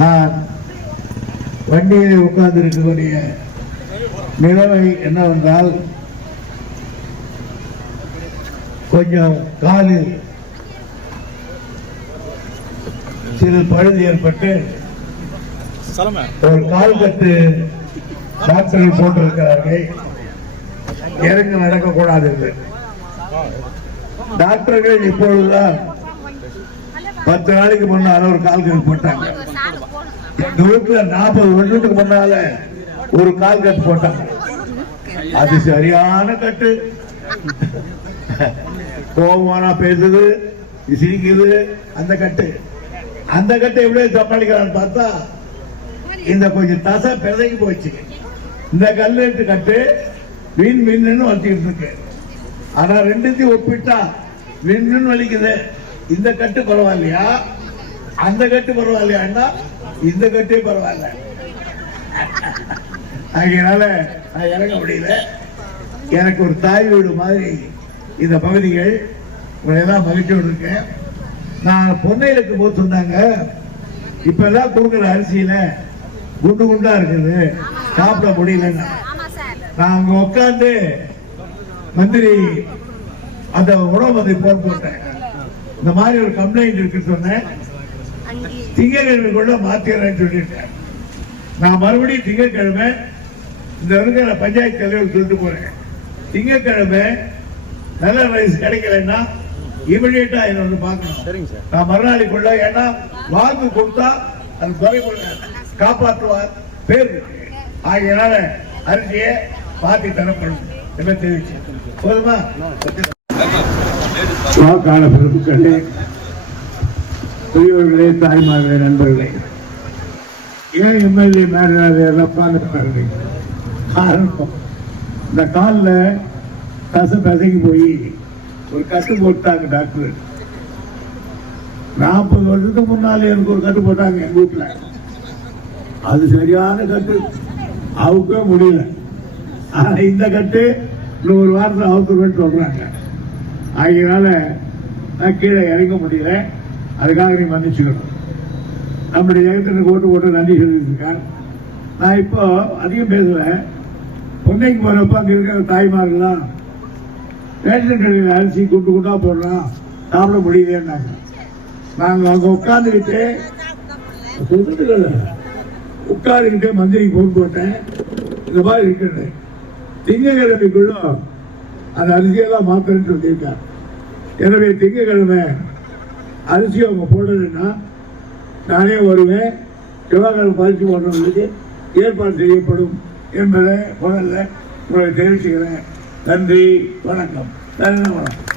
நான் வண்டியில் உட்கார்ந்திருக்கக்கூடிய நிலைமை என்னவென்றால் கொஞ்சம் காலில் சிறு பழுது ஏற்பட்டு ஒரு கால் கட்டு டாக்டர்கள் போட்டிருக்கிறார்கள். இறங்கி நடக்கக்கூடாது என்று. டாக்டர்கள் இப்பொழுதுதான் பத்து நாளைக்கு முன்னால ஒரு கால் கட்டு போட்டாங்க. எங்க வீட்டுல நாற்பது வருஷத்துக்கு முன்னால ஒரு கால் கட்டு போட்டாங்க. அது சரியான கட்டு. கோபமானா பேசுது சிரிக்குது அந்த கட்டு. அந்த கட்டை எப்படி சமாளிக்கிறான்னு பார்த்தா இந்த கொஞ்சம் தசை பிறகு போச்சு. இந்த கல்லெட்டு கட்டு மீன் மீன் வச்சுக்கிட்டு இருக்கு. ஆனா ரெண்டுத்தையும் ஒப்பிட்டா மீன் வலிக்குது. இந்த கட்டு பரவாயில்லையா? அந்த கட்டு பரவாயில்லையாண்டா? இந்த கட்டே பரவாயில்ல. அதனால நான் இறங்க முடியல. எனக்கு ஒரு தாய் வீடு மாதிரி இந்த பகுதிகள். இவரையெல்லாம் மகிழ்ச்சியோடு இருக்கேன். நான் பொன்னையிலுக்கு போது சொன்னாங்க இப்ப எல்லாம் கொடுக்குற அரிசியில குண்டு குண்டா இருக்குது. சாப்பிட முடியலன்னா. நான் அங்க உட்காந்து மந்திரி அந்த உணவு அதை போன் போட்டேன். இந்த மாதிரி ஒரு கம்ப்ளைண்ட் இருக்கு சொன்னேன். திங்கக்கிழமைக்குள்ள மாத்திரேன்னு சொல்லிட்டேன். நான் மறுபடியும் திங்கட்கிழமை இந்த இருக்கிற பஞ்சாயத்து தலைவர் சொல்லிட்டு போறேன். திங்கட்கிழமை நல்ல ரைஸ் கிடைக்கலன்னா இமிடியேட்டா என்ன வந்து பார்க்கணும். சரிங்க சார். நான் மறுநாளைக்குள்ள ஏன்னா வாக்கு கொடுத்தா அது குறைக்குள்ள காப்பாற்றுவார் பேர். ஆகையினால அரிசியை மாத்தி தரப்படும். என்ன தெரிவிச்சு? போதுமா? வாக்காள பெருமக்களே பெரியவர்களே தாய்மார்களே நண்பர்களே ஏன் எம்எல்ஏ மேலே உட்கார்ந்து காரணம் இந்த காலில் கசு பிசகி போய் ஒரு கட்டு போட்டாங்க டாக்டர். நாற்பது வருஷத்துக்கு முன்னாலே எனக்கு ஒரு கட்டு போட்டாங்க எங்க வீட்டில். அது சரியான கட்டு. அவுக்கவே முடியல. ஆனா இந்த கட்டு இன்னும் ஒரு வாரத்தில் அவுக்குவேன்னு சொல்றாங்க. ஆகியனால நான் கீழே இறங்க முடியல. அதுக்காக நீ மன்னிச்சுக்கணும். நம்முடைய ஜெகத்திற்கு ஓட்டு போட்டு நன்றி சொல்லியிருக்கார். நான் இப்போ அதிகம் பேசுவேன் பொன்னைக்கு போறப்ப அங்க இருக்கிற தாய்மார்கள்லாம் ரேஷன் கடையில் அரிசி குண்டு குண்டா போடுறோம் சாப்பிட முடியலன்னாங்க. நாங்க அங்க உட்கார்ந்துக்கிட்டு உட்காந்துக்கிட்டே உட்கார்ந்துக்கிட்டு மந்திரிக்கு போன் போட்டேன். இந்த மாதிரி இருக்கிறது. திங்கக்கிழமைக்குள்ள அந்த அரிசியெல்லாம் மாத்திரன்னு சொல்லியிருக்காங்க எனவே திங்கக்கிழமை அரிசி அவங்க போடணும்னா நானே வருவேன். செவ்வாய்க்கிழமை பரிசு போடுறவங்களுக்கு ஏற்பாடு செய்யப்படும் என்பதை முதல்ல உங்களை தெரிவிச்சுக்கிறேன். நன்றி வணக்கம். நன்றி வணக்கம்.